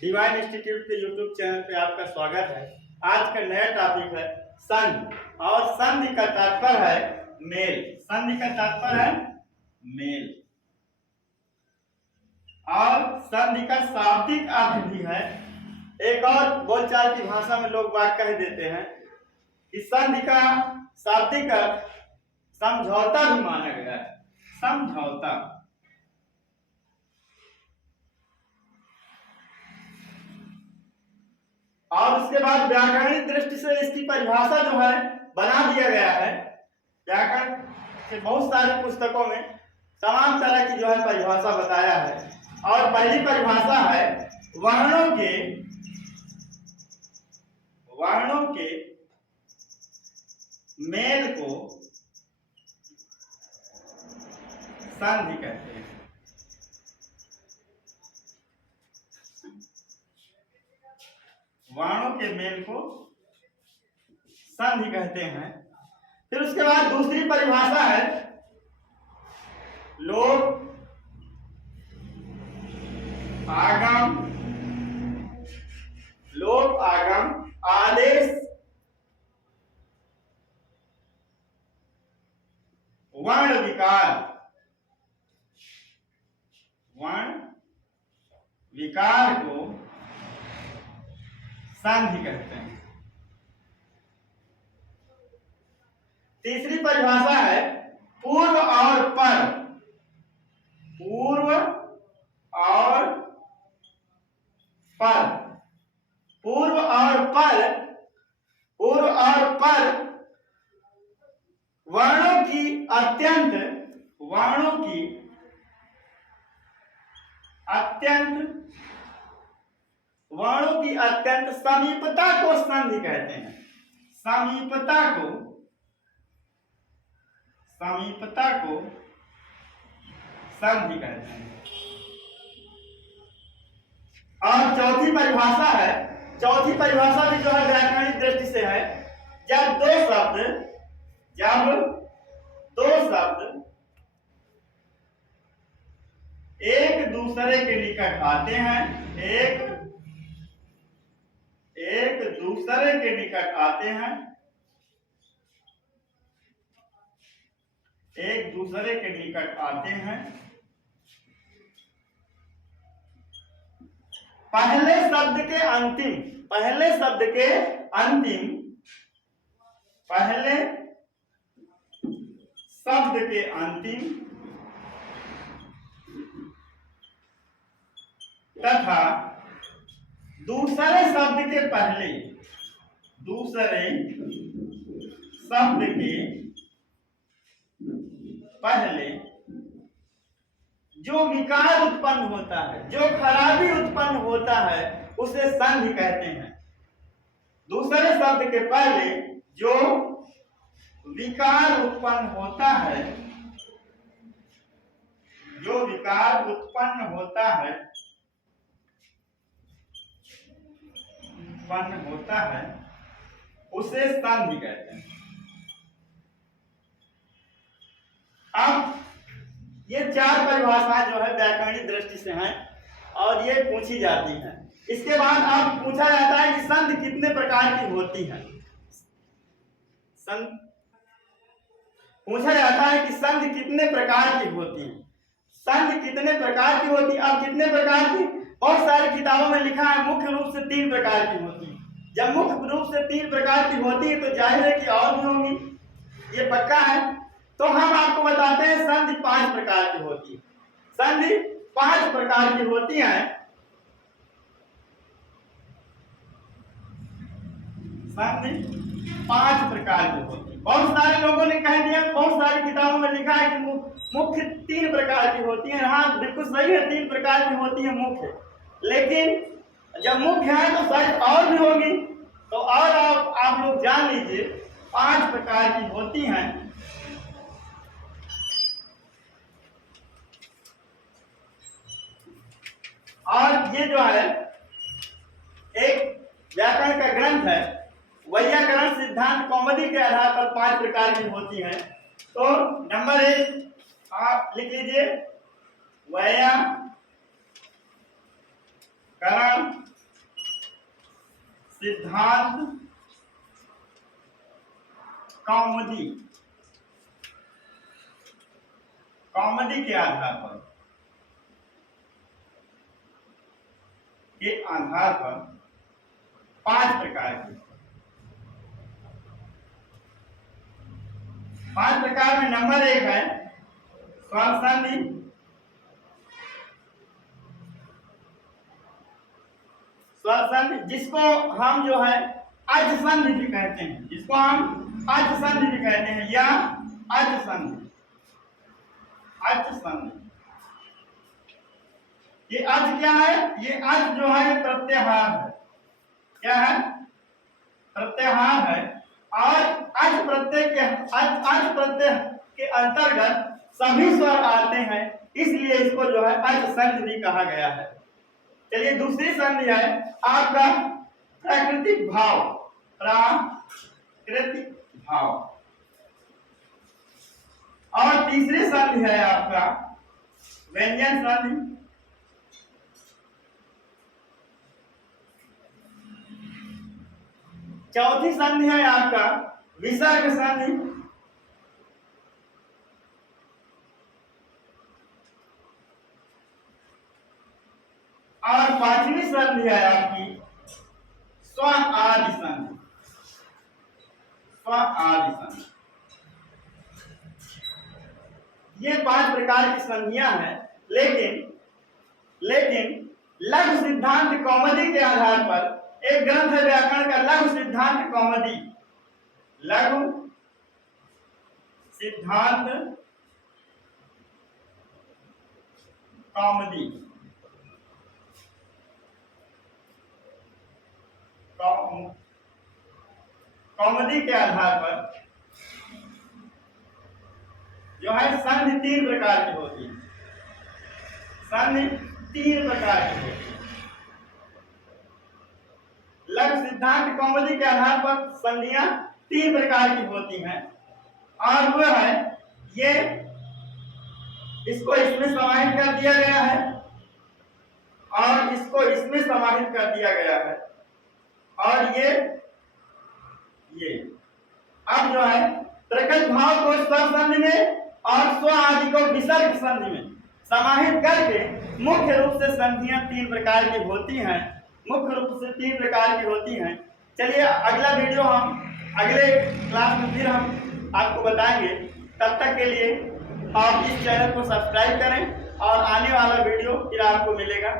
Divine institute के YouTube channel पे आपका स्वागत है। आज का नया टॉपिक है संधि, और संधि का तात्पर्य है मेल। संधि का तात्पर्य है मेल, और संधि का शाब्दिक अर्थ भी है। एक और बोलचाल की भाषा में लोग बात कह देते हैं कि संधि का शाब्दिक अर्थ समझौता भी माना गया है। समझौता। और उसके बाद व्याकरणिक दृष्टि से इसकी परिभाषा जो है बना दिया गया है। व्याकरण के बहुत सारी पुस्तकों में तमाम तरह की जो है परिभाषा बताया है। और पहली परिभाषा है वर्णों के मेल को संधि कहते हैं। वर्णों के मेल को संधि कहते हैं। फिर उसके बाद दूसरी परिभाषा है लोप, आगम, आदेश, वर्ण विकार को संधि कहते हैं। तीसरी परिभाषा है पूर्व और पर। पूर्व और वर्णों की अत्यंत समीपता को संधि कहते हैं। समीपता को संधि कहते हैं। और चौथी परिभाषा भी जो है व्याकरणिक दृष्टि से है, जब दो शब्द एक दूसरे के निकट आते हैं, पहले शब्द के अंतिम तथा दूसरे शब्द के पहले जो विकार उत्पन्न होता है, जो खराबी उत्पन्न होता है, उसे संधि कहते हैं। दूसरे शब्द के पहले जो विकार उत्पन्न होता है, उसे संधि कहते हैं। अब ये चार परिभाषाएं जो है व्याकरणिक दृष्टि से हैं और ये पूछी जाती हैं। इसके बाद अब पूछा जाता है कि संधि कितने प्रकार की होती है। पूछा जाता है कि संधि कितने प्रकार की होती है। अब कितने प्रकार की? बहुत सारी किताबों में लिखा है मुख्य रूप से 3 प्रकार की होती है। जब मुख्य रूप से 3 प्रकार की होती है तो जाहिर है कि और भी होंगी, ये पक्का है। तो हम आपको बताते हैं संधि 5 प्रकार की होती है। संधि 5 प्रकार की होती है। बहुत सारे लोगों ने कह दिया, बहुत सारी किताबों में लिखा है कि मुख्य 3 प्रकार की होती है। हाँ, बिल्कुल सही है, 3 प्रकार की होती है मुख्य। लेकिन जब मुख्य है तो शायद और भी होगी। तो और आप लोग जान लीजिए 5 प्रकार की होती हैं। और ये जो है एक व्याकरण का ग्रंथ है, वैयाकरण सिद्धांत कौमुदी के आधार पर 5 प्रकार की होती हैं। तो नंबर 1 आप लिख लीजिए, व्याकरण सिद्धांत कौमुदी के आधार पर 5 प्रकार के 5 प्रकार में नंबर 1 है स्वर संधि, जिसको हम जो है अज संधि भी कहते हैं, जिसको हम अज संधि भी कहते हैं या अज संधि। ये अज क्या है? ये अज जो है प्रत्याहार है। क्या है? प्रत्याहार है। और अज प्रत्यय के अंतर्गत सभी स्वर आते हैं, इसलिए इसको जो है अज संधि भी कहा गया है। चलिए दूसरी संधि है आपका प्राकृतिक भाव। और तीसरी संधि है आपका व्यंजन संधि। चौथी संधि है आपका विसर्ग संधि। और 5वीं संधि है आपकी स्व आदि संधि। ये 5 प्रकार की संधियां हैं, लेकिन लघु सिद्धांत कौमुदी के आधार पर एक ग्रंथ है व्याकरण का लघु सिद्धांत कौमुदी। लघु सिद्धांत कौमुदी के आधार पर जो है संधि 3 प्रकार की होती है। लघु सिद्धांत कौमुदी के आधार पर संधियां 3 प्रकार की होती हैं, और वह है ये, इसको इसमें समाहित कर दिया गया है और इसको इसमें समाहित कर दिया गया है, और ये अब जो है प्रकट भाव को स्वर संधि में और स्व आदि को विसर्ग संधि में समाहित करके मुख्य रूप से संधियां 3 प्रकार की होती हैं। चलिए अगला वीडियो हम अगले क्लास में फिर हम आपको बताएंगे। तब तक के लिए आप इस चैनल को सब्सक्राइब करें और आने वाला वीडियो फिर आपको मिलेगा।